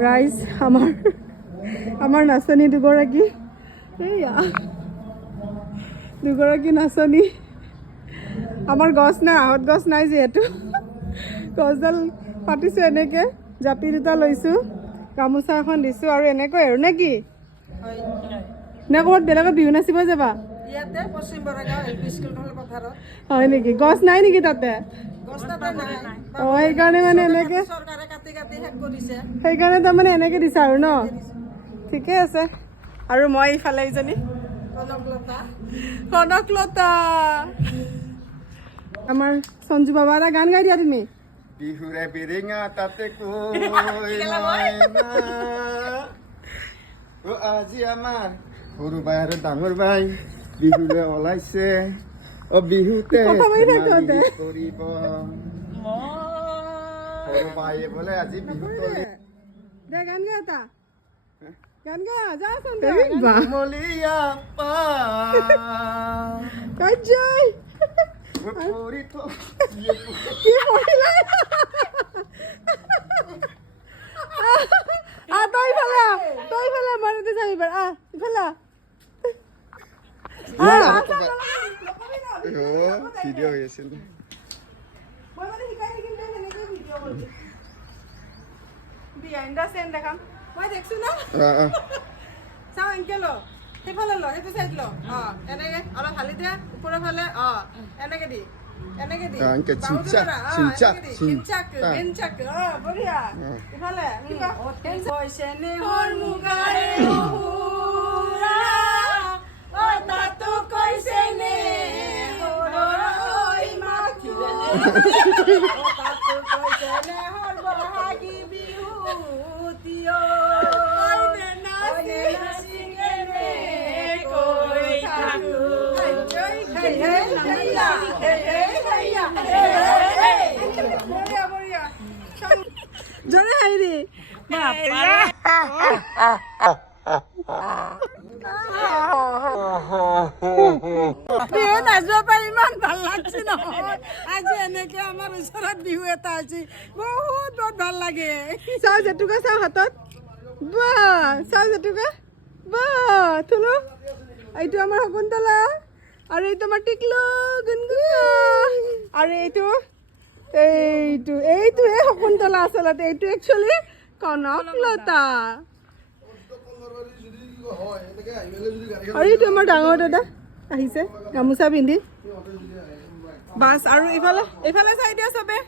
ৰাইজ আমাৰ নাচনী দুগৰাকী এইয়া দুগৰাকী নাচনী আমাৰ গছ নাই আহঁত গছ নাই যিহেতু গছডাল পাতিছোঁ এনেকৈ জাপি দুটা লৈছোঁ গামোচা এখন দিছোঁ আৰু এনেকৈ আৰু নে কি নে ক'ৰবাত বেলেগত বিহু নাচিব যাবা ইয়াতে পশ্চিম বৰাগাঁও এলপি স্কুলখনৰ পথাৰত হয় নেকি গছ নাই নেকি তাতে গছ তাতে নাই অঁ সেইকাৰণে মানে এনেকৈ চৰকাৰে কাটি কাটি শেষ কৰিছে সেইকাৰণে তাৰমানে এনেকৈ দিছে আৰু ন ঠিকে আছে আৰু মই ইফালে এইজনী কনকলতা আমাৰ সঞ্জু বাবা এটা গান গাই দিয়া তুমি বিহুৰে বিৰিঙা তাতে কৈ আজি আমাৰ সৰু বাই আৰু ডাঙৰ বাই বিহুলে ওলাইছে বিহুতে কৰিব সৰু বায়ে বোলে আজি বিহু দে গান গা এটা গান গা যাচোন মলিয়া পা জয় পৰি কি পঢ়িলা তই ইফালে মাৰিতে যাবি বাৰ ইফালে ভিডিঅ' হৈ আছিল বিহাইণ্ড দ্য চেন দেখাম মই দেখছো না চাওঁ এনেকে ল সেইফালে ল সেইটো চাইড ল এনেকে অলপ হালি দে ওপৰৰ ফালে এনেকে দি এনেকে দি বঢ়িয়া ইফালে কৈছে নেহৰ মুগাৰে তাতো কৈছে নেহৰ বহাগী বিহু তিয় জোৰে হাইৰে নাচব পাই ইমান ভাল লাগছে নহয় আজি এনেকে আমাৰ ওচৰত বিহু এটা আছে বহুত বহুত ভাল লাগে চাও জেতুকা চাও হাতত বাহ চাও জেতুকা বাহ থলো এইটো আমাৰ শকুন্তলা আৰু এইটো আমাৰ টিকলু গুণগুণা আৰু এইটোহে শকুন্তলা আচলতে এইটো একচুৱেলি কনকলতা আৰু এইটো আমাৰ ডাঙৰ দাদা আহিছে গামোচা পিন্ধি বাছ আৰু ইফালে চাই দিয়া চবে